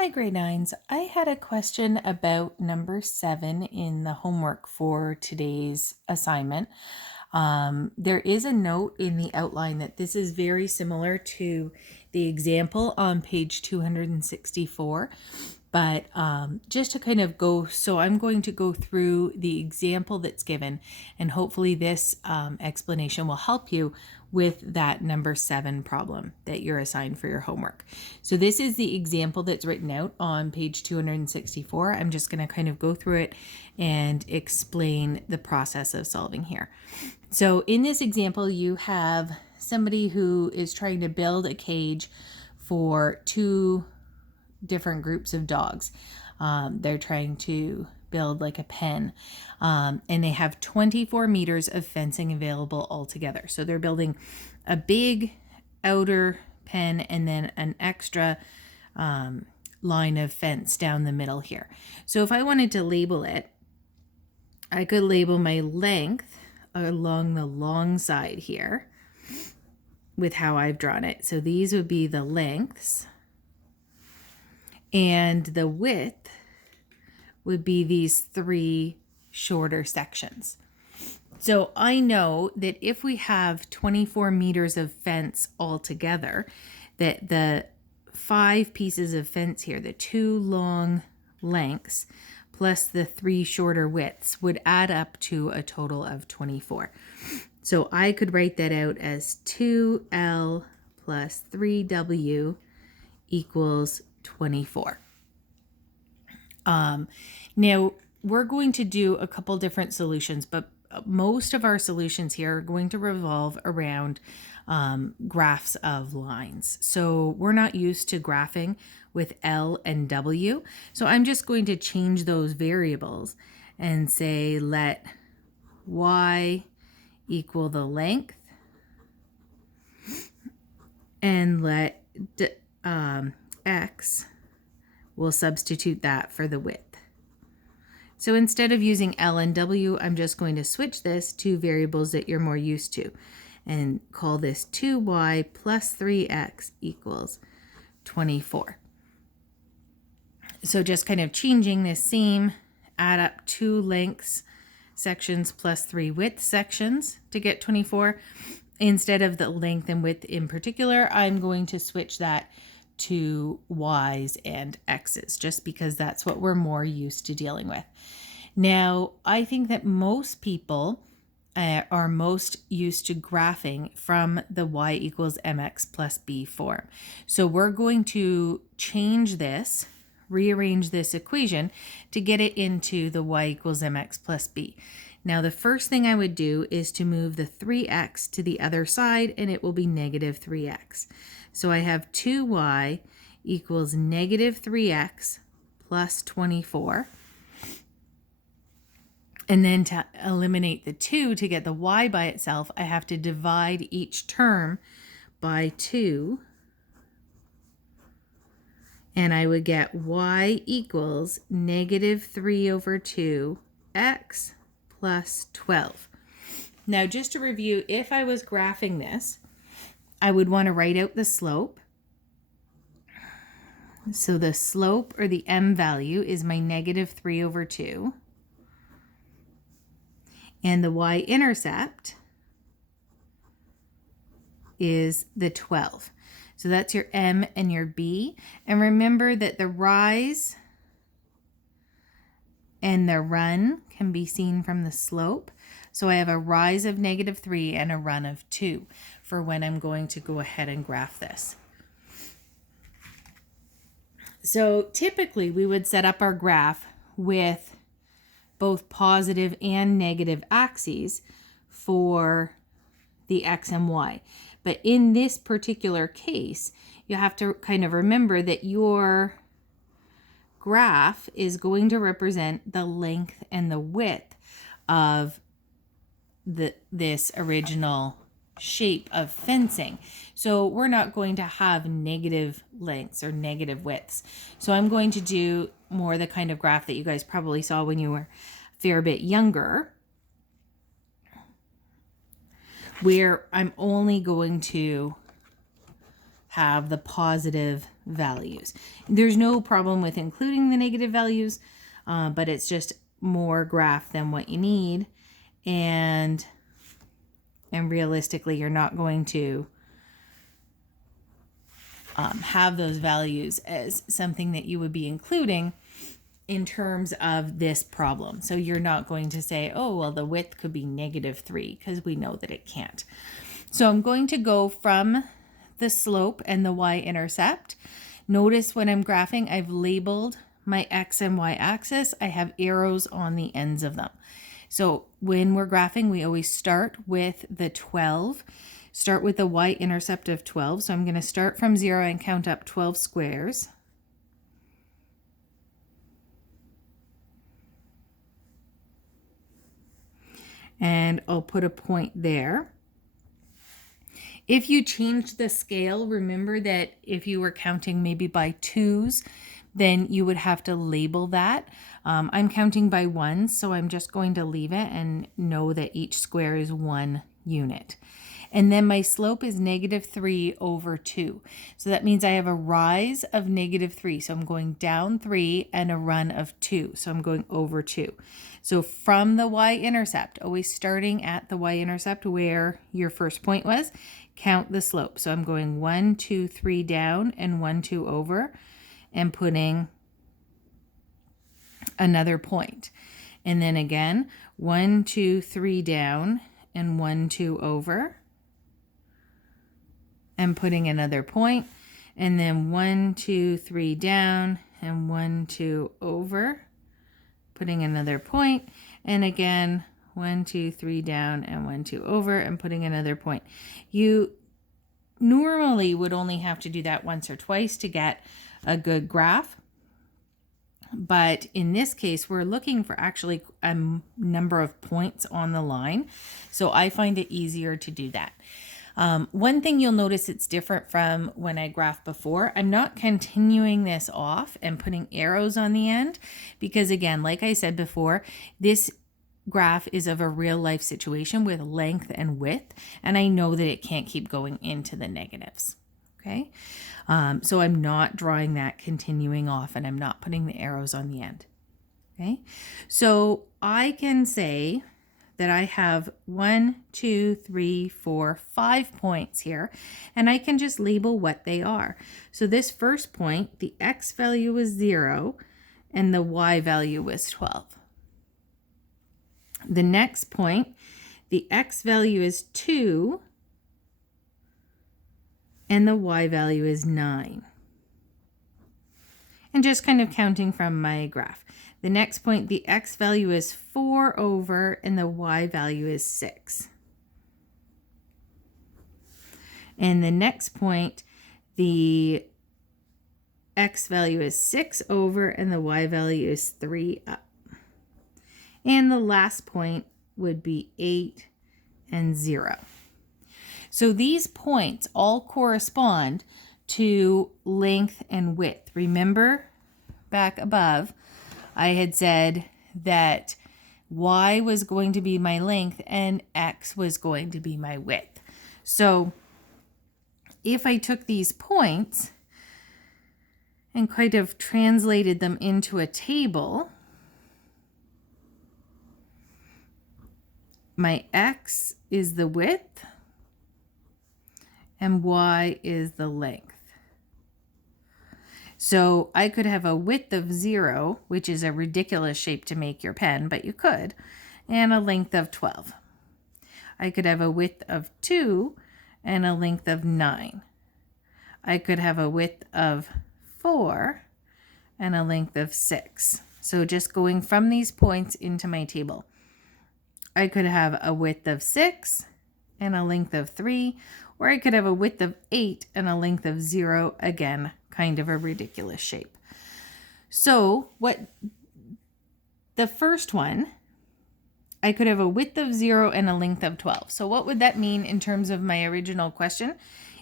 Hi, grade nines. I had a question about number 7 in the homework for today's assignment. There is a note in the outline that this is very similar to the example on page 264. But just to kind of go, so I'm going to go through the example that's given, and hopefully this explanation will help you with that number 7 problem that you're assigned for your homework. So this is the example that's written out on page 264. I'm just going to kind of go through it and explain the process of solving here. So in this example, you have somebody who is trying to build a cage for two different groups of dogs. They're trying to build like a pen, and they have 24 meters of fencing available altogether. So they're building a big outer pen and then an extra line of fence down the middle here. So if I wanted to label it, I could label my length along the long side here with how I've drawn it. So these would be the lengths, and the width would be these three shorter sections. So I know that if we have 24 meters of fence altogether, that the 5 pieces of fence here, the 2 long lengths plus the 3 shorter widths, would add up to a total of 24. So I could write that out as 2L plus 3W equals 24. Now we're going to do a couple different solutions, but most of our solutions here are going to revolve around graphs of lines. So we're not used to graphing with L and W. So I'm just going to change those variables and say let Y equal the length and let X, we'll substitute that for the width. So instead of using L and W, I'm just going to switch this to variables that you're more used to and call this 2y plus 3x equals 24. So just kind of changing this same add up 2 lengths sections plus 3 width sections to get 24. Instead of the length and width in particular, I'm going to switch that to y's and x's just because that's what we're more used to dealing with. Now, I think that most people are most used to graphing from the y equals mx plus b form. So we're going to change this, rearrange this equation to get it into the y equals mx plus b. Now, the first thing I would do is to move the 3x to the other side, and it will be negative 3x. So I have 2y equals negative 3x plus 24. And then to eliminate the 2 to get the y by itself, I have to divide each term by 2. And I would get y equals negative 3 over 2x plus 12. Now, just to review, if I was graphing this, I would want to write out the slope. So the slope, or the m value, is my negative 3 over 2. And the y-intercept is the 12. So that's your m and your b. And remember that the rise and the run can be seen from the slope. So I have a rise of negative 3 and a run of 2 for when I'm going to go ahead and graph this. So typically we would set up our graph with both positive and negative axes for the x and y. But in this particular case, you have to kind of remember that your graph is going to represent the length and the width of this original shape of fencing. So we're not going to have negative lengths or negative widths. So I'm going to do more the kind of graph that you guys probably saw when you were a fair bit younger, where I'm only going to have the positive values. There's no problem with including the negative values, but it's just more graph than what you need. And realistically, you're not going to have those values as something that you would be including in terms of this problem. So you're not going to say, oh, well, the width could be -3, because we know that it can't. So I'm going to go from the slope and the y-intercept. Notice when I'm graphing, I've labeled my x and y axis. I have arrows on the ends of them. So when we're graphing, we always start with the 12. Start with the y-intercept of 12. So I'm going to start from 0 and count up 12 squares. And I'll put a point there. If you change the scale, remember that if you were counting maybe by 2s, then you would have to label that. I'm counting by 1s, so I'm just going to leave it and know that each square is 1 unit. And then my slope is -3/2. So that means I have a rise of -3. So I'm going down 3 and a run of 2. So I'm going over 2. So from the y-intercept, always starting at the y-intercept where your first point was, count the slope. So I'm going 1, 2, 3 down and 1, 2 over, and putting another point. And then again, 1, 2, 3 down and 1, 2 over, and putting another point. And then 1, 2, 3 down and 1, 2 over, putting another point. And again, 1, 2, 3 down and 1, 2 over, and putting another point. You normally would only have to do that once or twice to get a good graph. But in this case, we're looking for actually a number of points on the line. So I find it easier to do that. One thing you'll notice it's different from when I graphed before, I'm not continuing this off and putting arrows on the end, because again, like I said before, this graph is of a real life situation with length and width, and I know that it can't keep going into the negatives. Okay, so I'm not drawing that continuing off, and I'm not putting the arrows on the end. Okay, so I can say that I have 1, 2, 3, 4, 5 points here, and I can just label what they are. So this first point, the x value was 0 and the y value was 12. The next point, the x value is 2 and the y value is 9. And just kind of counting from my graph. The next point, the x value is 4 over and the y value is 6. And the next point, the x value is 6 over and the y value is 3 up. And the last point would be 8 and 0. So these points all correspond to length and width. Remember back above, I had said that y was going to be my length and x was going to be my width. So if I took these points and kind of translated them into a table, my x is the width and y is the length. So I could have a width of 0, which is a ridiculous shape to make your pen, but you could, and a length of 12. I could have a width of 2 and a length of 9. I could have a width of 4 and a length of 6. So just going from these points into my table. I could have a width of 6 and a length of 3, or I could have a width of 8 and a length of 0, again, kind of a ridiculous shape. So what the first one, I could have a width of 0 and a length of 12. So what would that mean in terms of my original question?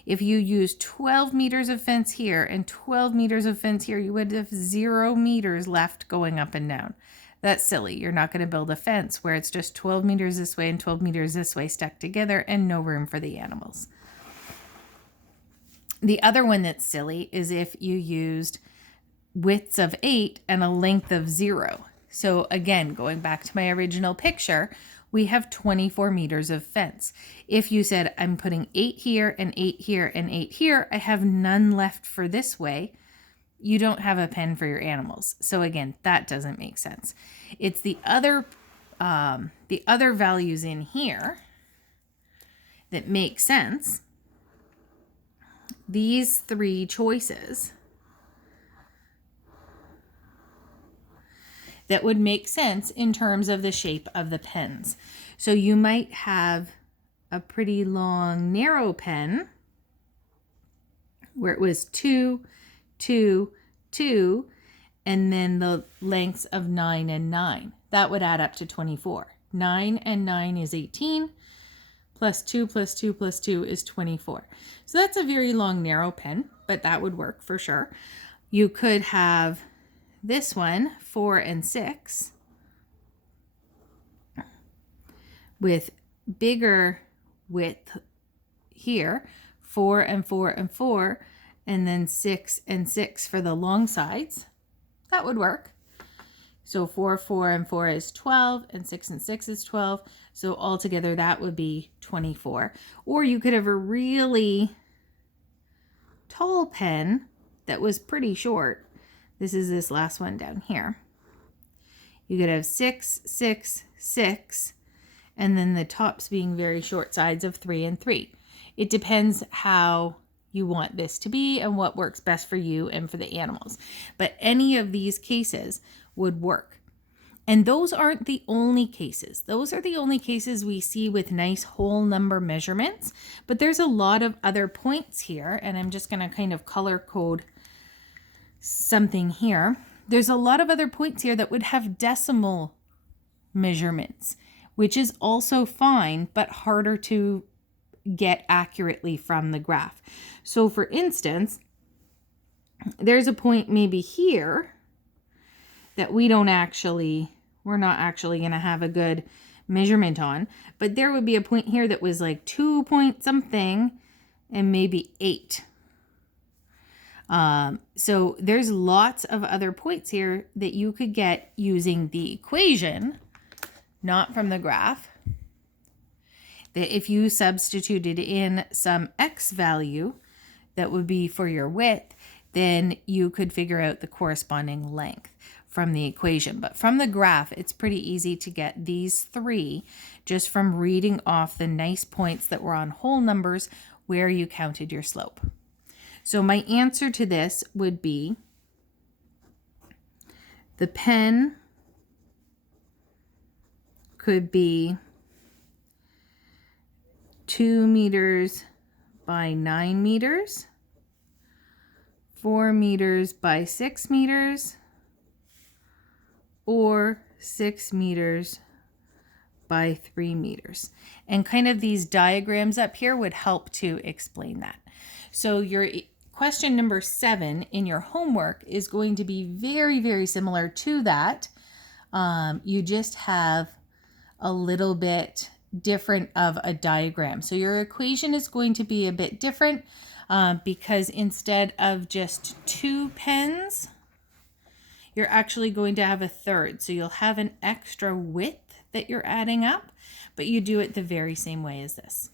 If you use 12 meters of fence here and 12 meters of fence here, you would have 0 meters left going up and down. That's silly. You're not going to build a fence where it's just 12 meters this way and 12 meters this way stuck together and no room for the animals. The other one that's silly is if you used widths of 8 and a length of 0. So again, going back to my original picture, we have 24 meters of fence. If you said, I'm putting 8 here and 8 here and 8 here, I have none left for this way. You don't have a pen for your animals. So again, that doesn't make sense. It's the other values in here that make sense. These three choices that would make sense in terms of the shape of the pens. So you might have a pretty long, narrow pen where it was 2, 2, 2, and then the lengths of 9 and 9. That would add up to 24. 9 and 9 is 18, plus 2 plus 2 plus 2 is 24. So that's a very long, narrow pen, but that would work for sure. You could have this one, 4 and 6, with bigger width here, 4 and 4 and 4, and then 6 and 6 for the long sides. That would work. So 4, 4, and 4 is 12, and 6 and 6 is 12. So altogether, that would be 24. Or you could have a really tall pen that was pretty short. This is this last one down here. You could have 6, 6, 6, and then the tops being very short sides of 3 and 3. It depends how you want this to be and what works best for you and for the animals. But any of these cases would work. And those aren't the only cases. Those are the only cases we see with nice whole number measurements. But there's a lot of other points here, and I'm just going to kind of color code something here. There's a lot of other points here that would have decimal measurements, which is also fine, but harder to get accurately from the graph. So for instance, there's a point maybe here that we're not actually going to have a good measurement on, but there would be a point here that was like 2 point something and maybe 8. So there's lots of other points here that you could get using the equation, not from the graph, that if you substituted in some x value that would be for your width, then you could figure out the corresponding length from the equation. But from the graph, it's pretty easy to get these three just from reading off the nice points that were on whole numbers where you counted your slope. So my answer to this would be the pen could be 2 meters by 9 meters, 4 meters by 6 meters, or 6 meters by 3 meters. And kind of these diagrams up here would help to explain that. So your question number 7 in your homework is going to be very, very similar to that. You just have a little bit different of a diagram. So your equation is going to be a bit different because instead of just 2 pens, you're actually going to have a third. So you'll have an extra width that you're adding up, but you do it the very same way as this.